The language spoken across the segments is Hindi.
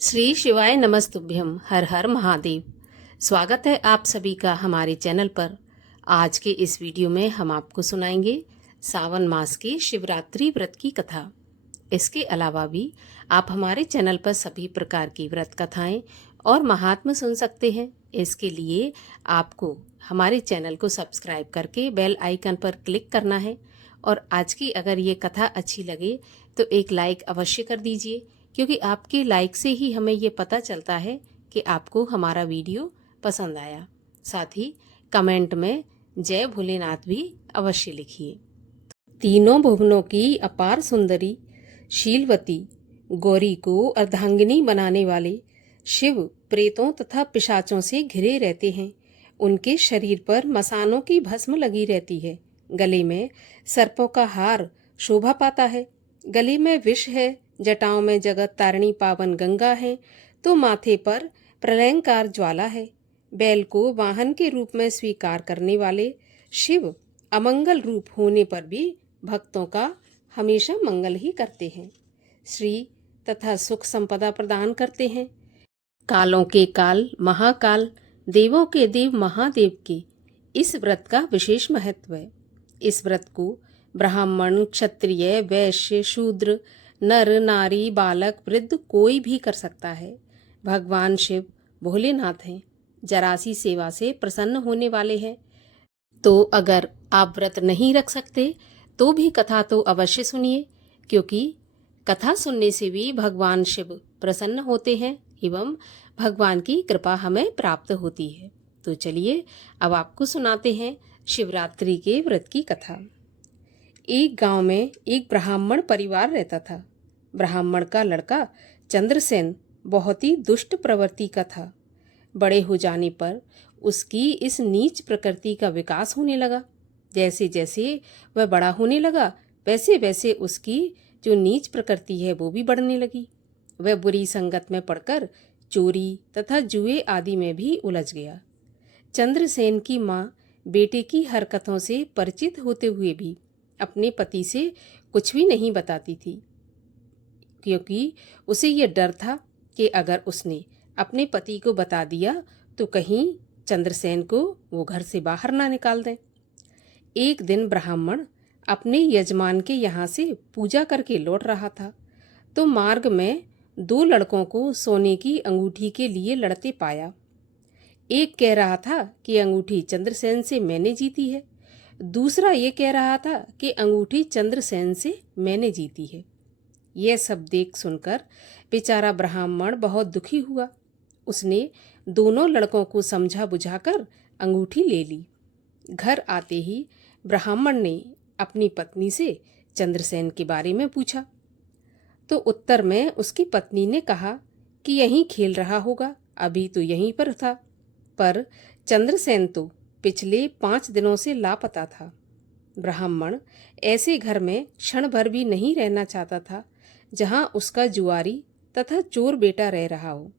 श्री शिवाय नमस्तुभ्यम। हर हर महादेव। स्वागत है आप सभी का हमारे चैनल पर। आज के इस वीडियो में हम आपको सुनाएंगे सावन मास के शिवरात्रि व्रत की कथा। इसके अलावा भी आप हमारे चैनल पर सभी प्रकार की व्रत कथाएं और महात्म सुन सकते हैं। इसके लिए आपको हमारे चैनल को सब्सक्राइब करके बेल आइकन पर क्लिक करना है और आज की अगर ये कथा अच्छी लगे तो एक लाइक अवश्य कर दीजिए, क्योंकि आपके लाइक से ही हमें ये पता चलता है कि आपको हमारा वीडियो पसंद आया। साथ ही कमेंट में जय भोलेनाथ भी अवश्य लिखिए। तीनों भुवनों की अपार सुंदरी शीलवती गौरी को अर्धांगिनी बनाने वाले शिव प्रेतों तथा पिशाचों से घिरे रहते हैं। उनके शरीर पर मसानों की भस्म लगी रहती है। गले में सर्पों का हार शोभा पाता है। गले में विष है, जटाओं में जगत तारिणी पावन गंगा है, तो माथे पर प्रलयंकार ज्वाला है। बैल को वाहन के रूप में स्वीकार करने वाले शिव अमंगल रूप होने पर भी भक्तों का हमेशा मंगल ही करते हैं। श्री तथा सुख संपदा प्रदान करते हैं। कालों के काल महाकाल, देवों के देव महादेव के इस व्रत का विशेष महत्व है। इस व्रत को ब्राह्मण, क्षत्रिय, वैश्य, शूद्र, नर, नारी, बालक, वृद्ध कोई भी कर सकता है। भगवान शिव भोलेनाथ हैं, जरासी सेवा से प्रसन्न होने वाले हैं। तो अगर आप व्रत नहीं रख सकते तो भी कथा तो अवश्य सुनिए, क्योंकि कथा सुनने से भी भगवान शिव प्रसन्न होते हैं एवं भगवान की कृपा हमें प्राप्त होती है। तो चलिए अब आपको सुनाते हैं शिवरात्रि के व्रत की कथा। एक गांव में एक ब्राह्मण परिवार रहता था। ब्राह्मण का लड़का चंद्रसेन बहुत ही दुष्ट प्रवृत्ति का था। बड़े हो जाने पर उसकी इस नीच प्रकृति का विकास होने लगा। जैसे जैसे वह बड़ा होने लगा वैसे वैसे उसकी जो नीच प्रकृति है वो भी बढ़ने लगी। वह बुरी संगत में पड़कर चोरी तथा जुए आदि में भी उलझ गया। चंद्रसेन की माँ बेटे की हरकतों से परिचित होते हुए भी अपने पति से कुछ भी नहीं बताती थी, क्योंकि उसे यह डर था कि अगर उसने अपने पति को बता दिया तो कहीं चंद्रसेन को वो घर से बाहर ना निकाल दें। एक दिन ब्राह्मण अपने यजमान के यहाँ से पूजा करके लौट रहा था, तो मार्ग में दो लड़कों को सोने की अंगूठी के लिए लड़ते पाया। एक कह रहा था कि अंगूठी चंद्रसेन से मैंने जीती है, दूसरा ये कह रहा था कि अंगूठी चंद्रसेन से मैंने जीती है। यह सब देख सुनकर बेचारा ब्राह्मण बहुत दुखी हुआ। उसने दोनों लड़कों को समझा बुझाकर अंगूठी ले ली। घर आते ही ब्राह्मण ने अपनी पत्नी से चंद्रसेन के बारे में पूछा, तो उत्तर में उसकी पत्नी ने कहा कि यहीं खेल रहा होगा, अभी तो यहीं पर था। पर चंद्रसेन तो पिछले 5 दिनों से लापता था। ब्राह्मण ऐसे घर में क्षण भर भी नहीं रहना चाहता था जहां उसका जुआरी तथा चोर बेटा रह रहा हो,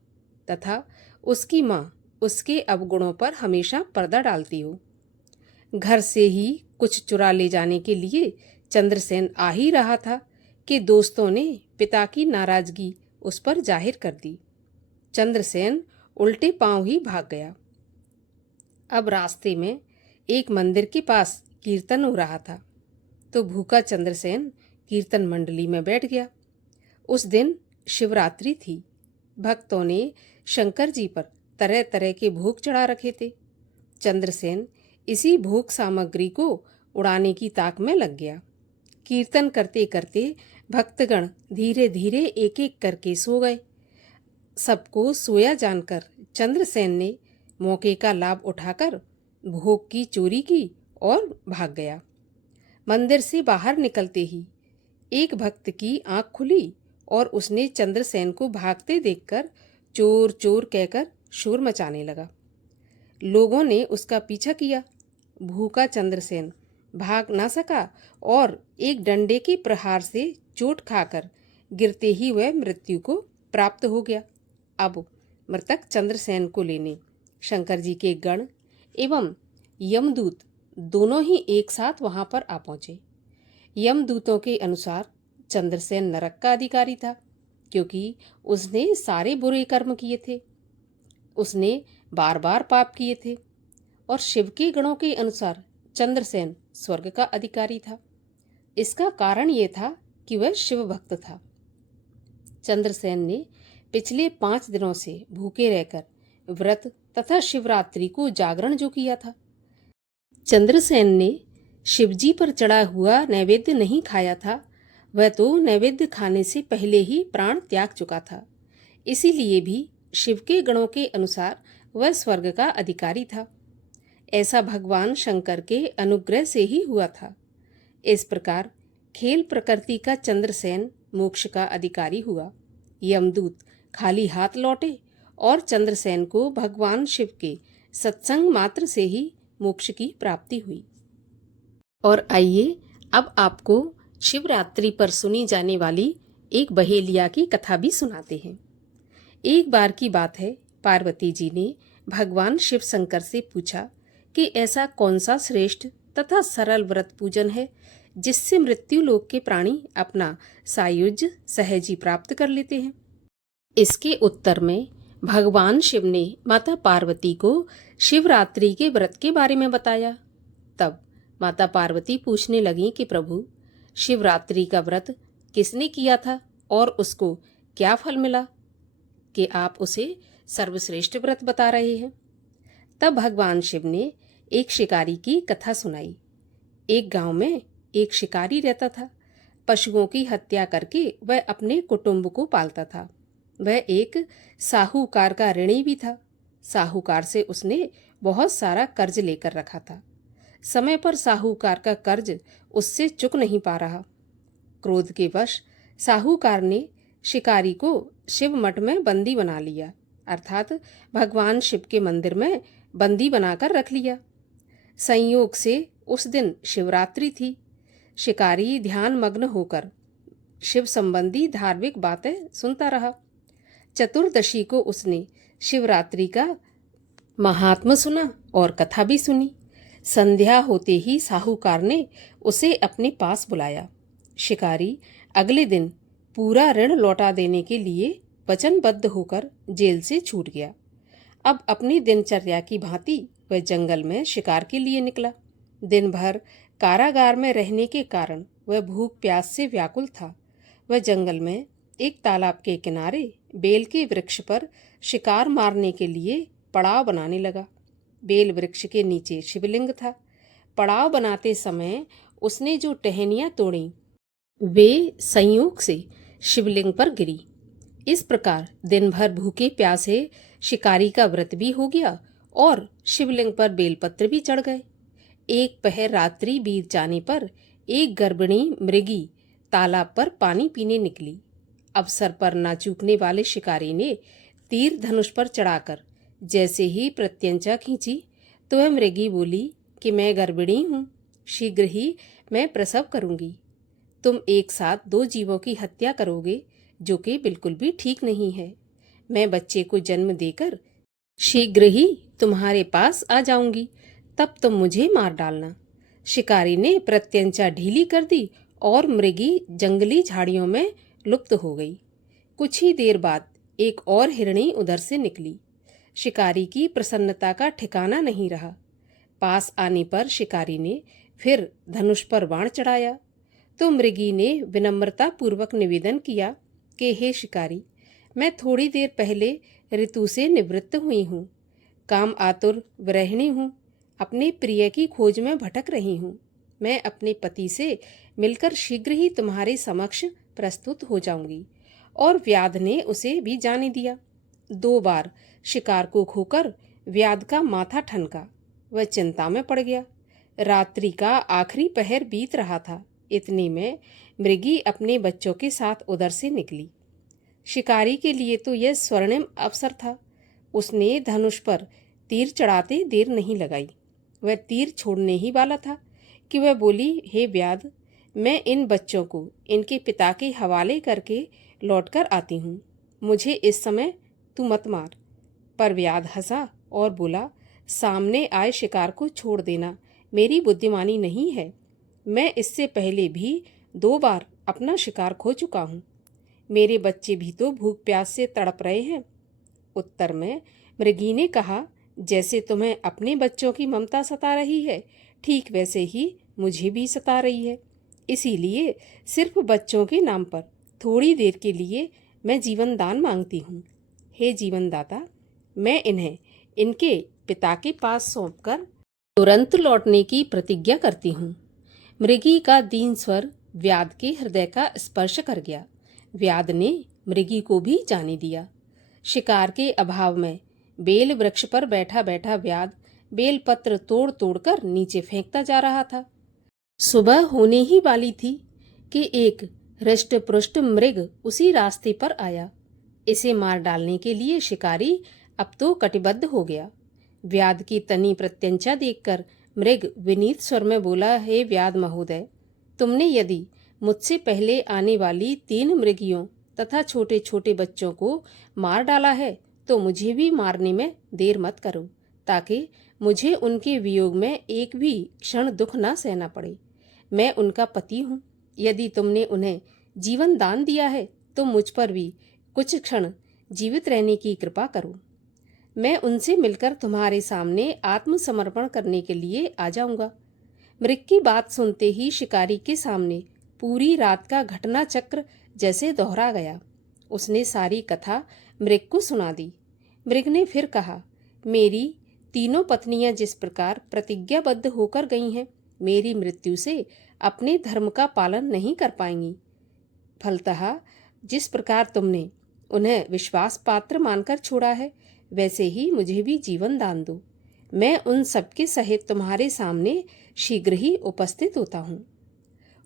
तथा उसकी माँ उसके अवगुणों पर हमेशा पर्दा डालती हो। घर से ही कुछ चुरा ले जाने के लिए चंद्रसेन आ ही रहा था कि दोस्तों ने पिता की नाराजगी उस पर जाहिर कर दी। चंद्रसेन उल्टे पांव ही भाग गया। अब रास्ते में एक मंदिर के पास कीर्तन हो रहा था, तो भूखा चंद्रसेन कीर्तन मंडली में बैठ गया। उस दिन शिवरात्रि थी। भक्तों ने शंकर जी पर तरह तरह के भोग चढ़ा रखे थे। चंद्रसेन इसी भोग सामग्री को उड़ाने की ताक में लग गया। कीर्तन करते करते भक्तगण धीरे धीरे एक एक करके सो गए। सबको सोया जानकर चंद्रसेन ने मौके का लाभ उठाकर भोग की चोरी की और भाग गया। मंदिर से बाहर निकलते ही एक भक्त की आंख खुली और उसने चंद्रसेन को भागते देखकर चोर चोर कहकर शोर मचाने लगा। लोगों ने उसका पीछा किया। भूखा चंद्रसेन भाग ना सका और एक डंडे के प्रहार से चोट खाकर गिरते ही वह मृत्यु को प्राप्त हो गया। अब मृतक चंद्रसेन को लेने शंकर जी के गण एवं यमदूत दोनों ही एक साथ वहां पर आ पहुंचे। यमदूतों के अनुसार चंद्रसेन नरक का अधिकारी था। क्योंकि उसने सारे बुरे कर्म किए थे, उसने बार बार पाप किए थे और शिव के गणों के अनुसार चंद्रसेन स्वर्ग का अधिकारी था। इसका कारण ये था कि वह शिव भक्त था। चंद्रसेन ने पिछले 5 दिनों से भूखे रहकर व्रत तथा शिवरात्रि को जागरण जो किया था। चंद्रसेन ने शिवजी पर चढ़ा हुआ नैवेद्य नहीं खाया था, वह तो नैवेद्य खाने से पहले ही प्राण त्याग चुका था। इसीलिए भी शिव के गणों के अनुसार वह स्वर्ग का अधिकारी था। ऐसा भगवान शंकर के अनुग्रह से ही हुआ था। इस प्रकार खेल प्रकृति का चंद्रसेन मोक्ष का अधिकारी हुआ। यमदूत खाली हाथ लौटे और चंद्रसेन को भगवान शिव के सत्संग मात्र से ही मोक्ष की प्राप्ति हुई। और आइए अब आपको शिवरात्रि पर सुनी जाने वाली एक बहेलिया की कथा भी सुनाते हैं। एक बार की बात है, पार्वती जी ने भगवान शिव शंकर से पूछा कि ऐसा कौन सा श्रेष्ठ तथा सरल व्रत पूजन है जिससे मृत्यु लोक के प्राणी अपना सायुज्य सहजी प्राप्त कर लेते हैं। इसके उत्तर में भगवान शिव ने माता पार्वती को शिवरात्रि के व्रत के बारे में बताया। तब माता पार्वती पूछने लगी कि प्रभु, शिवरात्रि का व्रत किसने किया था और उसको क्या फल मिला कि आप उसे सर्वश्रेष्ठ व्रत बता रहे हैं। तब भगवान शिव ने एक शिकारी की कथा सुनाई। एक गांव में एक शिकारी रहता था। पशुओं की हत्या करके वह अपने कुटुंब को पालता था। वह एक साहूकार का ऋणी भी था। साहूकार से उसने बहुत सारा कर्ज लेकर रखा था। समय पर साहूकार का कर्ज उससे चुक नहीं पा रहा। क्रोध के वश साहूकार ने शिकारी को शिव मठ में बंदी बना लिया, अर्थात भगवान शिव के मंदिर में बंदी बनाकर रख लिया। संयोग से उस दिन शिवरात्रि थी। शिकारी ध्यान मग्न होकर शिव संबंधी धार्मिक बातें सुनता रहा। चतुर्दशी को उसने शिवरात्रि का महात्म्य सुना और कथा भी सुनी। संध्या होते ही साहूकार ने उसे अपने पास बुलाया। शिकारी अगले दिन पूरा ऋण लौटा देने के लिए वचनबद्ध होकर जेल से छूट गया। अब अपनी दिनचर्या की भांति वह जंगल में शिकार के लिए निकला। दिन भर कारागार में रहने के कारण वह भूख प्यास से व्याकुल था। वह जंगल में एक तालाब के किनारे बेल के वृक्ष पर शिकार मारने के लिए पड़ाव बनाने लगा। बेल वृक्ष के नीचे शिवलिंग था। पड़ाव बनाते समय उसने जो टहनियां तोड़ी वे संयोग से शिवलिंग पर गिरी। इस प्रकार दिन भर भूखे प्यासे शिकारी का व्रत भी हो गया और शिवलिंग पर बेलपत्र भी चढ़ गए। एक पहर रात्रि बीत जाने पर एक गर्भिणी मृगी तालाब पर पानी पीने निकली। अवसर पर ना चूकने वाले शिकारी ने तीर धनुष पर चढ़ाकर जैसे ही प्रत्यंचा खींची तो वह मृगी बोली कि मैं गर्भिणी हूँ, शीघ्र ही मैं प्रसव करूंगी। तुम एक साथ 2 जीवों की हत्या करोगे, जो कि बिल्कुल भी ठीक नहीं है। मैं बच्चे को जन्म देकर शीघ्र ही तुम्हारे पास आ जाऊंगी, तब तुम मुझे मार डालना। शिकारी ने प्रत्यंचा ढीली कर दी और मृगी जंगली झाड़ियों में लुप्त हो गई। कुछ ही देर बाद एक और हिरणी उधर से निकली। शिकारी की प्रसन्नता का ठिकाना नहीं रहा। पास आने पर शिकारी ने फिर धनुष पर बाण चढ़ाया तो मृगी ने विनम्रता पूर्वक निवेदन किया कि हे शिकारी, मैं थोड़ी देर पहले ऋतु से निवृत्त हुई हूँ। काम आतुर गृहिणी हूँ। अपने प्रिय की खोज में भटक रही हूँ। मैं अपने पति से मिलकर शीघ्र ही तुम्हारे समक्ष प्रस्तुत हो जाऊंगी। और व्याध ने उसे भी जाने दिया। 2 बार शिकार को खोकर व्याध का माथा ठनका। वह चिंता में पड़ गया। रात्रि का आखिरी पहर बीत रहा था। इतने में मृगी अपने बच्चों के साथ उधर से निकली। शिकारी के लिए तो यह स्वर्णिम अवसर था। उसने धनुष पर तीर चढ़ाते देर नहीं लगाई। वह तीर छोड़ने ही वाला था कि वह बोली, हे व्याध, मैं इन बच्चों को इनके पिता के हवाले करके लौटकर आती हूँ। मुझे इस समय तू मत मार। पर व्याध हंसा और बोला, सामने आए शिकार को छोड़ देना मेरी बुद्धिमानी नहीं है। मैं इससे पहले भी 2 बार अपना शिकार खो चुका हूँ। मेरे बच्चे भी तो भूख प्यास से तड़प रहे हैं। उत्तर में मृगी ने कहा, जैसे तुम्हें अपने बच्चों की ममता सता रही है, ठीक वैसे ही मुझे भी सता रही है। इसीलिए सिर्फ बच्चों के नाम पर थोड़ी देर के लिए मैं जीवन दान मांगती हूँ। हे जीवन दाता, मैं इन्हें इनके पिता के पास सौंपकर तुरंत लौटने की प्रतिज्ञा करती हूँ। मृगी का दीन स्वर व्याध के हृदय का स्पर्श कर गया। व्याध ने मृगी को भी जाने दिया। शिकार के अभाव में बेल वृक्ष पर बैठा बैठा व्याध बेल पत्र तोड़ तोड़कर नीचे फेंकता जा रहा था। सुबह होने ही वाली थी कि एक हृष्ट पुष्ट मृग उसी रास्ते पर आया। इसे मार डालने के लिए शिकारी अब तो कटिबद्ध हो गया। व्याध की तनी प्रत्यंचा देखकर मृग विनीत स्वर में बोला, हे व्याध महोदय, तुमने यदि मुझसे पहले आने वाली 3 मृगियों तथा छोटे छोटे बच्चों को मार डाला है तो मुझे भी मारने में देर मत करो, ताकि मुझे उनके वियोग में एक भी क्षण दुख न सहना पड़े। मैं उनका पति हूँ। यदि तुमने उन्हें जीवन दान दिया है तो मुझ पर भी कुछ क्षण जीवित रहने की कृपा करो। मैं उनसे मिलकर तुम्हारे सामने आत्मसमर्पण करने के लिए आ जाऊंगा। मृग की बात सुनते ही शिकारी के सामने पूरी रात का घटना चक्र जैसे दोहरा गया। उसने सारी कथा मृग को सुना दी। मृग ने फिर कहा, मेरी तीनों पत्नियां जिस प्रकार प्रतिज्ञाबद्ध होकर गई हैं, मेरी मृत्यु से अपने धर्म का पालन नहीं कर पाएंगी। फलतः जिस प्रकार तुमने उन्हें विश्वास पात्र मानकर छोड़ा है, वैसे ही मुझे भी जीवन दान दो। मैं उन सबके सहित तुम्हारे सामने शीघ्र ही उपस्थित होता हूँ।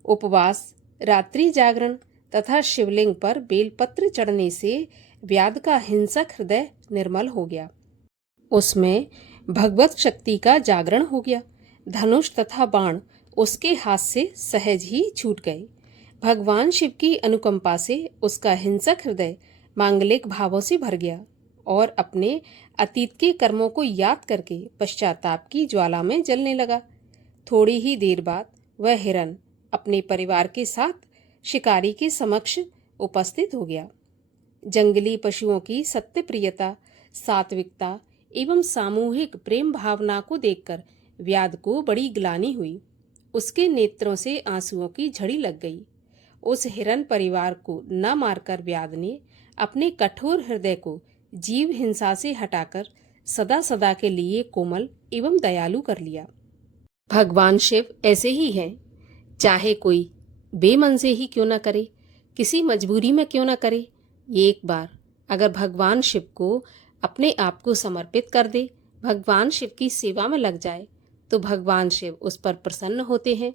उपवास, रात्रि जागरण तथा शिवलिंग पर बेलपत्र चढ़ने से व्याध का हिंसक हृदय निर्मल हो गया। उसमें भगवत शक्ति का जागरण हो गया। धनुष तथा बाण उसके हाथ से सहज ही छूट गए। भगवान शिव की अनुकंपा से उसका हिंसक हृदय मांगलिक भावों से भर गया और अपने अतीत के कर्मों को याद करके पश्चाताप की ज्वाला में जलने लगा। थोड़ी ही देर बाद वह हिरन अपने परिवार के साथ शिकारी के समक्ष उपस्थित हो गया। जंगली पशुओं की सत्य प्रियता, सात्विकता एवं सामूहिक प्रेम भावना को देखकर व्याध को बड़ी ग्लानि हुई। उसके नेत्रों से आंसुओं की झड़ी लग गई। उस हिरन परिवार को न मारकर व्याध ने अपने कठोर हृदय को जीव हिंसा से हटाकर सदा सदा के लिए कोमल एवं दयालु कर लिया। भगवान शिव ऐसे ही हैं। चाहे कोई बेमन से ही क्यों न करे, किसी मजबूरी में क्यों न करे, एक बार अगर भगवान शिव को अपने आप को समर्पित कर दे, भगवान शिव की सेवा में लग जाए, तो भगवान शिव उस पर प्रसन्न होते हैं,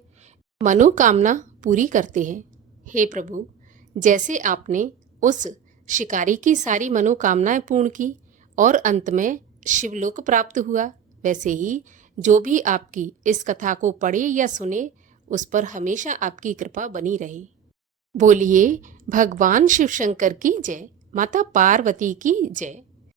मनोकामना पूरी करते हैं। हे प्रभु, जैसे आपने उस शिकारी की सारी मनोकामनाएं पूर्ण की और अंत में शिवलोक प्राप्त हुआ, वैसे ही जो भी आपकी इस कथा को पढ़े या सुने, उस पर हमेशा आपकी कृपा बनी रहे। बोलिए भगवान शिव शंकर की जय, माता पार्वती की जय।